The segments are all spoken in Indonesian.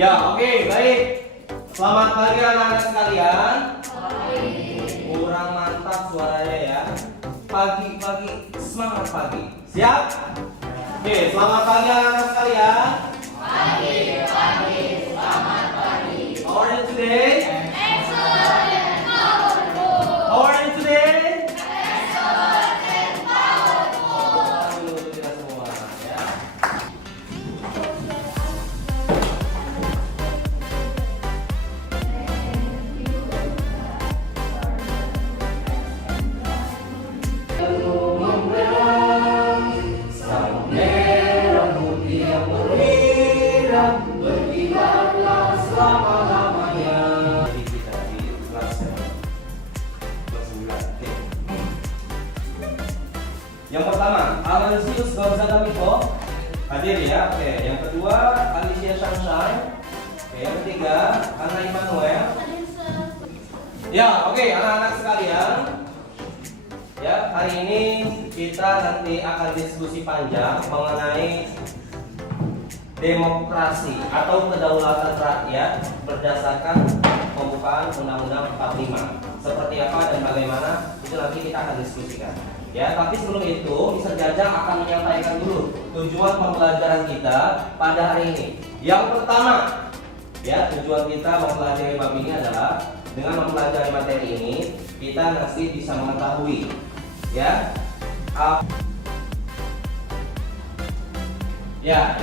Ya, oke, baik. Selamat pagi anak-anak sekalian. Kurang mantap suaranya ya. Pagi-pagi, semangat pagi. Siap? Oke, selamat pagi anak-anak sekalian. Pagi, selamat pagi. How are you today? Excellent and powerful. How are you today? Excellent and powerful. Dulu untuk kita semua ya. Berkibarlah selama-lamanya. Jadi kita di kelas 9. Oke. Yang pertama, Aloysius Gonzaga Miko hadir ya. Oke. Yang kedua, Alicia Sunshine. Oke. Yang ketiga, Anna Immanuel. Ya, oke, anak-anak sekalian. Ya, hari ini kita nanti akan diskusi panjang mengenai demokrasi atau kedaulatan rakyat berdasarkan pembukaan Undang-Undang 45. Seperti apa dan bagaimana itu nanti kita akan diskusikan. Ya, tapi sebelum itu Mr. Jajang akan menyampaikan dulu tujuan pembelajaran kita pada hari ini. Yang pertama, ya, tujuan kita mempelajari bab ini adalah dengan mempelajari materi ini kita nanti bisa mengetahui ya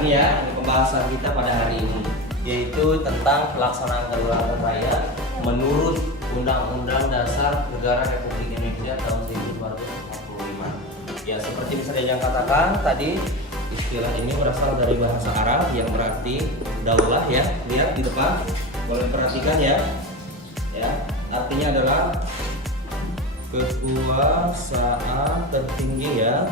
ini pembahasan kita pada hari ini, yaitu tentang pelaksanaan kedaulatan rakyat menurut Undang-Undang Dasar Negara Republik Indonesia tahun 1945. Ya, seperti bisa Jajang katakan tadi, istilah ini berasal dari bahasa Arab yang berarti daulah ya. Lihat di depan, boleh perhatikan ya. Ya, artinya adalah kekuasaan tertinggi ya.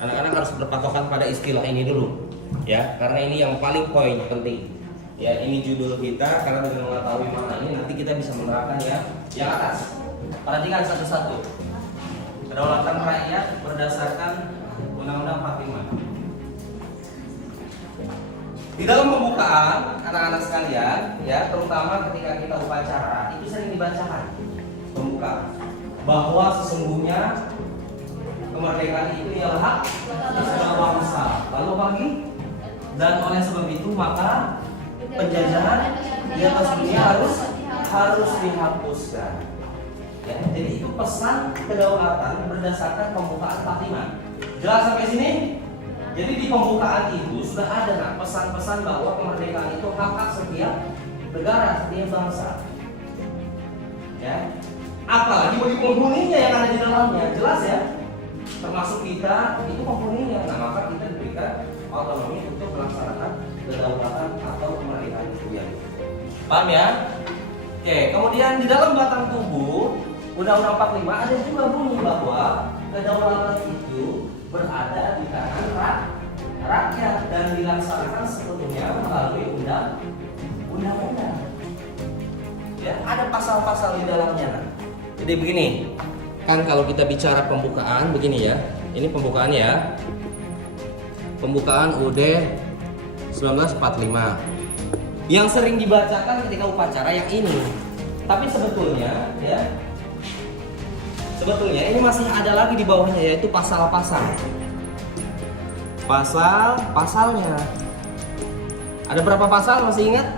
Anak-anak harus berpatokan pada istilah ini dulu ya, karena ini yang paling poin penting ya. Ini judul kita, karena dengan mengetahui makna ini nanti kita bisa menerapkan ya yang atas. Perhatikan satu-satu. Kedaulatan rakyat berdasarkan Undang-Undang 45. Di dalam pembukaan anak-anak sekalian ya, terutama ketika kita upacara, itu sering dibacakan pembuka bahwa sesungguhnya kemerdekaan itu ialah hak segala bangsa. Lalu bagi dan oleh sebab itu maka penjajahan di atas dunia harus dihapuskan. Ya, jadi itu pesan kedaulatan berdasarkan pembukaan 45. Jelas sampai sini? Jadi di pembukaan itu sudah ada pesan-pesan bahwa kemerdekaan itu hak setiap negara, setiap bangsa. Ya. Apalagi bagi penghuninya yang ada di dalamnya, jelas ya. Termasuk kita itu penghuninya. Nah, maka kita diberikan otonomi untuk melaksanakan kedaulatan atau kemerdekaan itu ya. Paham ya? Oke, kemudian di dalam batang tubuh Undang-Undang 45 ada juga bunyi bahwa kedaulatan itu berada di tangan rakyat dan dilaksanakan sepenuhnya melalui undang-undang. Ya, ada pasal-pasal di dalamnya. Jadi begini, kan kalau kita bicara pembukaan begini ya. Ini pembukaan ya. Pembukaan UUD 1945. Yang sering dibacakan ketika upacara yang ini. Tapi sebetulnya ya, ini masih ada lagi di bawahnya, yaitu pasal-pasal. Pasal-pasalnya. Ada berapa pasal, masih ingat?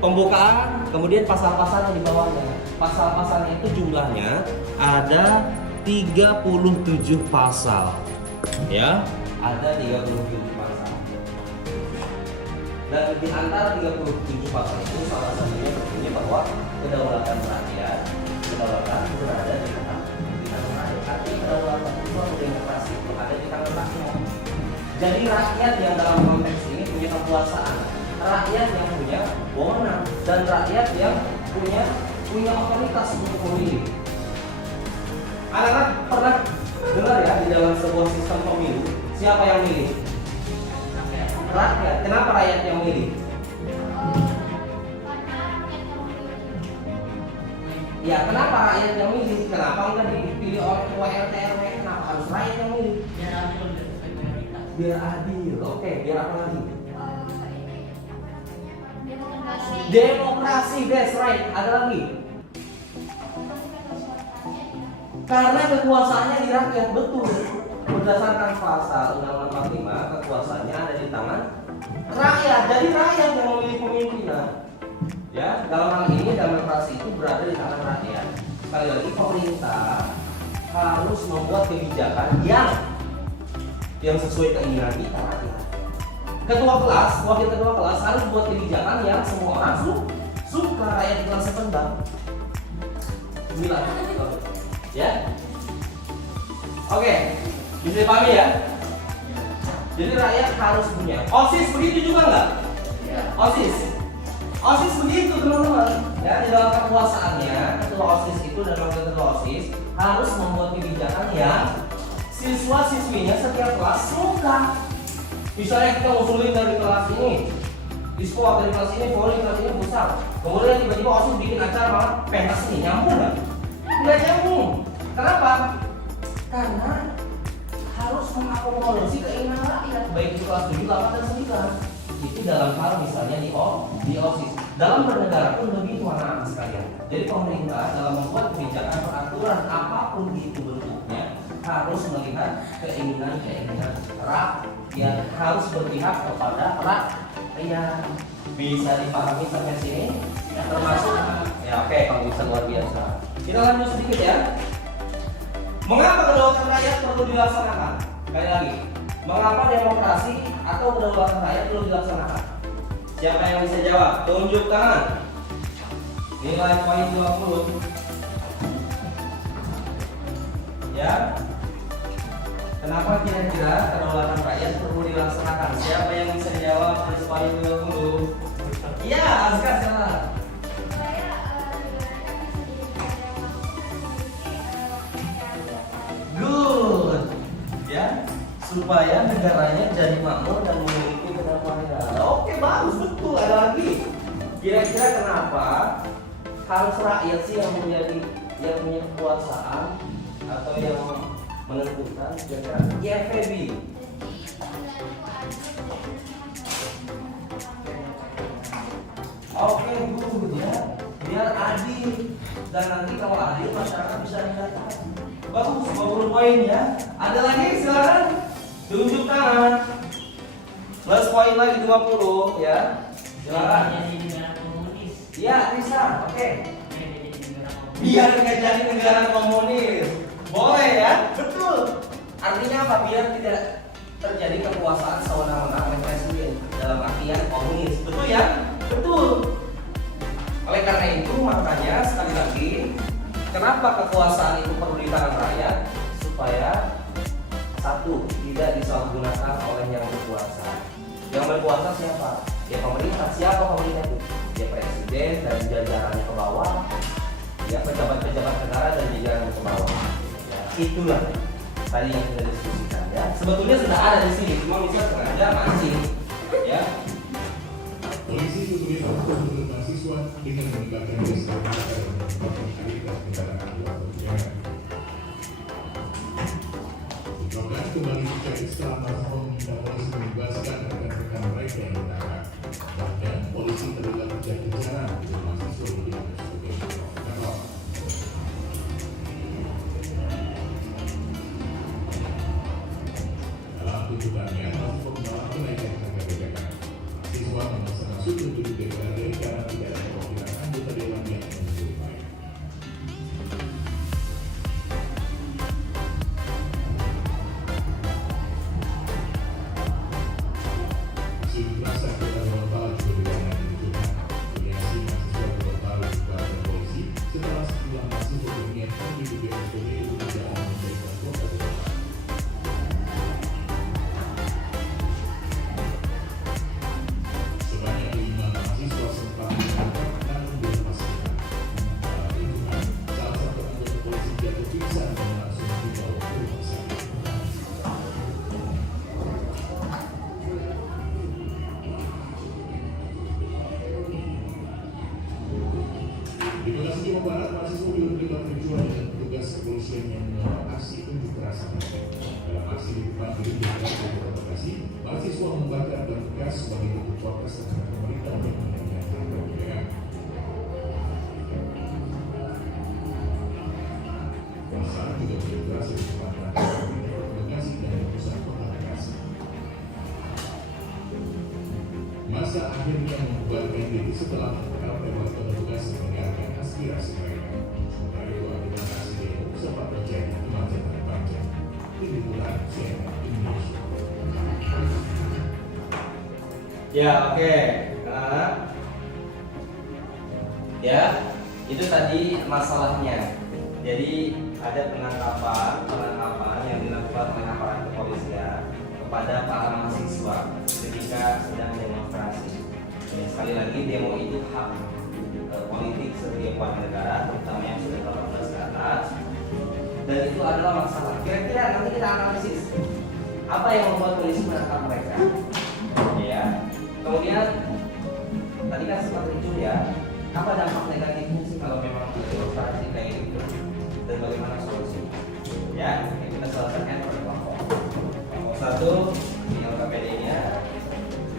Pembukaan, kemudian pasal-pasal yang di bawahnya. Pasal-pasalnya itu jumlahnya ada 37 pasal. Ya, ada 37 pasal. Dan di antara 37 pasal itu salah satunya berbunyi bahwa kedaulatan rakyat, kedaulatan berada di tangan rakyat. Artinya kedaulatan itu demokrasi itu ada di tangan rakyat. Jadi rakyat yang dalam konteks ini punya kekuasaan, rakyat yang punya wewenang, dan rakyat yang punya otoritas untuk memilih. Anak-anak pernah dengar ya, di dalam sebuah sistem pemilu siapa yang milih? Rakyat. Kenapa rakyat yang milih? Ya, kenapa rakyat yang milih? Kenapa enggak dipilih oleh ketua RT RW? Kenapa harus rakyat yang milih? Biar adil. Oke, biar apa lagi? Demokrasi, that's right. Ada lagi. Karena kekuasaannya di rakyat, betul. Berdasarkan pasal Undang-Undang 45, kekuasaannya ada di tangan rakyat. Jadi rakyat yang memilih pemimpinan. Ya, dalam hal ini demokrasi itu berada di tangan rakyat. Sekali lagi, pemerintah harus membuat kebijakan yang sesuai keinginan kita rakyat. Ketua kelas, wakil ketua kelas harus buat kebijakan yang semua orang suka, rakyat di kelas sependang. 9. Ya. Oke, bisa dipahami ya? Jadi rakyat harus punya. OSIS begitu juga nggak? OSIS begitu teman-teman. Ya, di dalam kekuasaannya ketua OSIS itu dan wakil ketua OSIS harus membuat kebijakan yang siswa-siswinya setiap kelas suka. Misalnya kita usulin dari kelas ini, diskop dari kelas ini, volley kelas ini futsal. Kemudian tiba-tiba OSIS bikin acara malah pentas ini, nyambung nggak? Nggak nyambung. Kenapa? Karena harus mengakomodasi keinginan rakyat, baik di kelas 7, 8, dan 9. Itu dalam hal misalnya di OSIS. Dalam bernegara pun begitu anak-anak sekalian. Jadi pemerintah dalam membuat kebijakan peraturan apapun itu bentuknya harus melihat keinginan rakyat, harus berpihak kepada rakyat. Bisa dipahami sampai sini? Termasuk ya oke, kalau bisa luar biasa. Kita lanjut sedikit ya. Mengapa kedaulatan rakyat perlu dilaksanakan? Sekali lagi, mengapa demokrasi atau kedaulatan rakyat perlu dilaksanakan? Siapa yang bisa jawab? Tunjuk tangan. Nilai poin 20. Ya. Kenapa kira-kira kedaulatan rakyat perlu dilaksanakan? Siapa yang bisa jawab? Tulis poin 20. Iya, Azkar salah. Good. Ya, supaya negaranya jadi makmur dan memiliki kedamaian. Oke, bagus, betul. Ada lagi. Kira-kira kenapa harus rakyat sih yang punya kekuasaan atau yang menentukan? Kira-kira YFB. Oke, good ya. Biar adil dan nanti kalau adil masyarakat bisa datang. Bagus, 20 poin ya. Ada lagi, silakan. Tunjuk tangan. Plus poin lagi 20 ya. Silakan. Iya, bisa. Oke. Biar nggak jadi negara komunis. Boleh ya? Betul. Artinya apa? Biar tidak terjadi kekuasaan sewenang-wenang oleh presiden dalam artian komunis. Betul ya? Betul. Oleh karena itu makanya sekali lagi, kenapa kekuasaan itu perlu di tangan rakyat? Supaya satu, tidak disalahgunakan oleh yang berkuasa. Yang berkuasa siapa? Ya pemerintah. Siapa pemerintah itu? Ya presiden dan jajarannya ke bawah. Ya pejabat-pejabat negara dan jajarannya ke bawah. Ya, itulah tadi yang kita diskusikan ya. Sebetulnya sudah ada di sini, cuma misalnya sengaja masih ya. Polisi Sudut untuk mahasiswa dengan melibatkan desa dan mentalitas kendaraan luar perjalanan. Program kembali terjadi setelah mahasiswa meminta polisi membebaskan rekan-rekan mereka yang ditangkap. Bahkan polisi terlibat kejar-kejaran dengan mahasiswa yang dianggap sebagai provokator. Dalam tuntutannya, mahasiswa menolak kenaikan harga BBM. Siswa memaksa masuk untuk DPRD karena tidak ada perwakilan anggota dewan yang menyerupai. Aksi kekerasan kepada Gorontalo juga dilakukan ditunjukkan. Reaksi mahasiswa Gorontalo kepada polisi setelah sejumlah mahasiswa berniat pergi ke BSD untuk tidak memberikan kota Gorontalo. Sebanyak 5 mahasiswa sempat ditangkap namun dilepaskan. Dalam lingkungan, salah satu anggota polisi jatuh pingsan dan langsung dibawa ke rumah sakit. Di Bekasi Jawa Barat, mahasiswa terlibat ricuan dengan petugas kepolisian yang menolak aksi unjuk rasa. Dalam aksi di depan gedung DPRD Kota Bekasi, mahasiswa membakar ban bekas sebagai bentuk protes terhadap pemerintah yang menaikkan harga kebudayaan. Pasar juga berinteraksi dengan Bekasi dan pusat kota Bekasi. Masa akhirnya membubarkan diri setelah LP Wali Kota Bekasi mendengarkan aspirasi mereka. Sementara itu argumentasi demo sempat terjadi kemacetan panjang. Tim Liputan CNN Indonesia. Ya, oke. Ya, itu tadi masalahnya. Jadi ada penangkapan yang dilakukan oleh aparat kepolisian kepada para mahasiswa ketika sedang demonstrasi. Ya, sekali lagi demo itu hak politik setiap warga negara, terutama yang sudah 18 ke atas. Dan itu adalah masalah. Kira-kira nanti kita analisis apa yang membuat polisi menangkap mereka. Ya. Kemudian tadi kan sempat muncul ya, apa dampak negatifnya sih kalau memang demonstrasi kayak gitu dan bagaimana solusinya? Ya, kita selesaikan pada kelompok satu ini LKPD-nya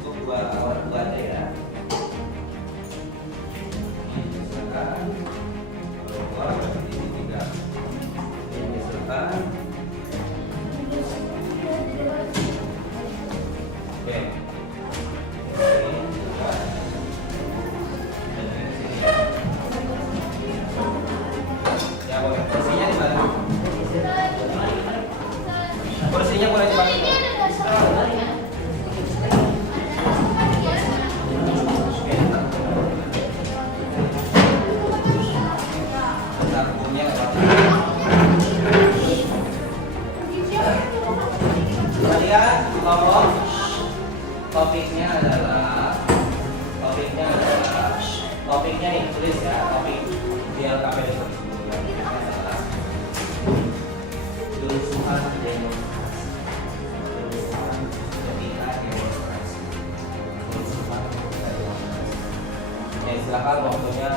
cukup dua ada ya. Silakan. Keluar di tiga. Ini silakan. Oke. Kursinya boleh dibalik. Kalian topiknya ini tulis ya, topik di LKPD adalah kerusuhan demonstrasi, kerusuhan ketika demonstrasi, kerusuhan ketika demonstrasi. Ya, silakan waktunya.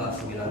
Kelas 9.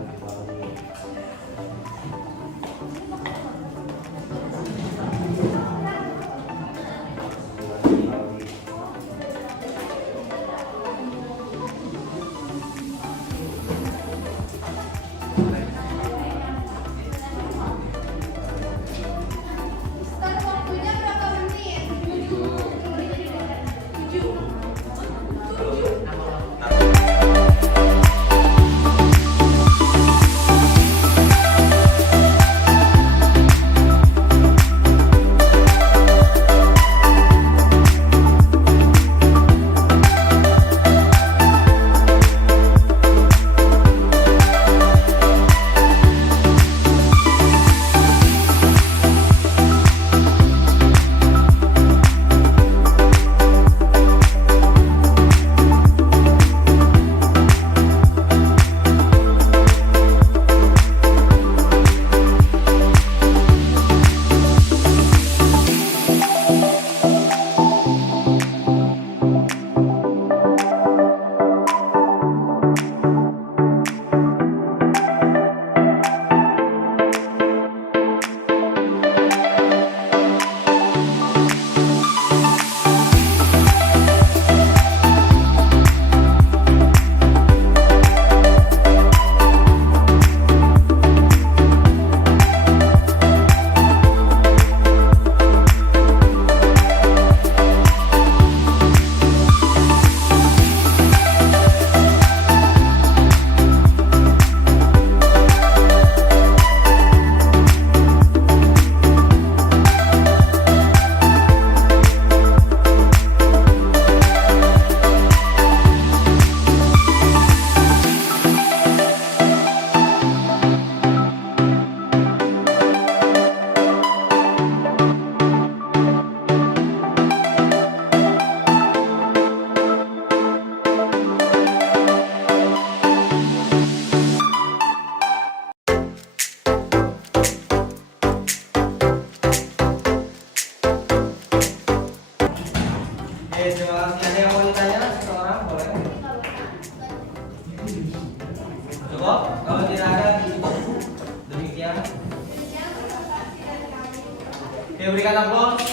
Oke, terima kasih. Ada yang mau ditanya? Seseorang boleh? Cukup? Kalau tidak ada, cukup. Demikian. Oke, berikan aplaus.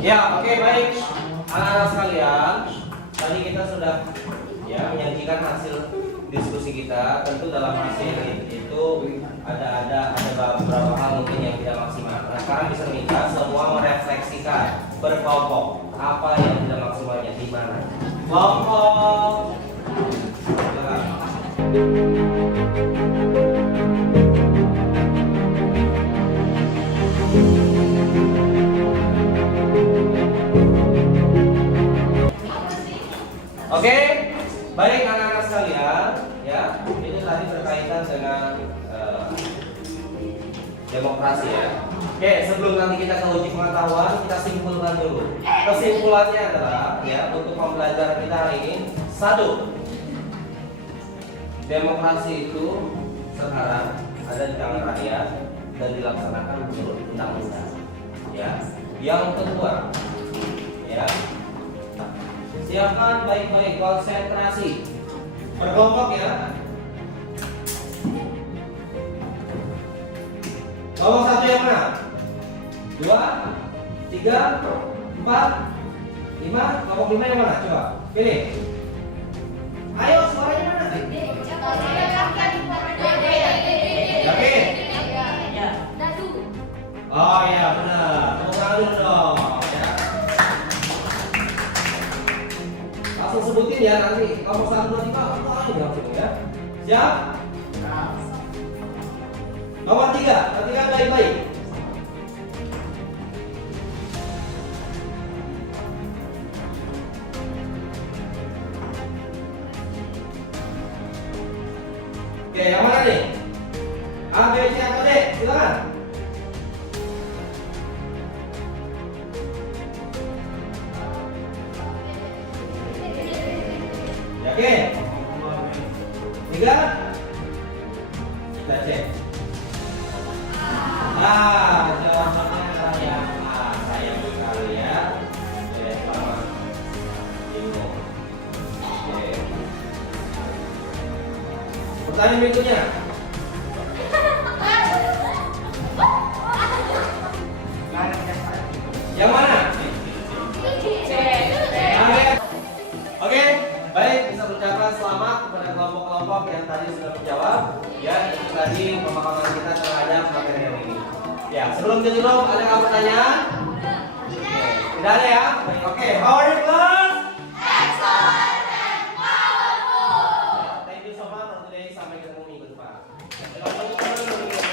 Ya, oke, baik. Anak-anak sekalian, tadi kita sudah ya menyajikan hasil diskusi kita. Tentu dalam hasil itu ada beberapa hal mungkin yang tidak maksimal. Nah, sekarang bisa minta semua merefleksikan berkelompok apa yang tidak maksimalnya di mana. Kelompok. Silakan. Oke, baik anak-anak sekalian, ya itu tadi berkaitan dengan demokrasi ya. Oke, sebelum nanti kita ke uji pengetahuan, kita simpulkan dulu. Kesimpulannya adalah ya untuk pembelajaran kita hari ini, satu, demokrasi itu sekarang ada di tangan rakyat dan dilaksanakan menurut undang-undang. Ya, yang kedua, ya. Siapkan baik-baik, konsentrasi. Berkelompok ya. Kelompok satu yang mana? 2, 3, 4, 5. Kelompok 5 yang mana? Coba pilih. Ayo, suaranya mana sih? Yakin? Oh iya benar. Tepuk tangan dulu dong. Langsung sebutin ya nanti kamu 1, 2, 3 apa aja jawab itu ya. Siap? Nomor 3, perhatikan baik-baik. Oke, yang mana nih? A, B, C atau D? Silakan. Yakin? 3. Kita cek. Jawabannya adalah yang A. Sayang sekali ya. Oke, selamat. Bingung. Oke. Pertanyaan berikutnya. Yang mana? Oke, baik, bisa ucapkan selamat kepada kelompok-kelompok yang tadi sudah menjawab. Ya, itu tadi pemahaman kita terhadap materi ini. Ya, sebelum jadi ada pertanyaan? Oke. Tidak ada ya? Oke, how are you class?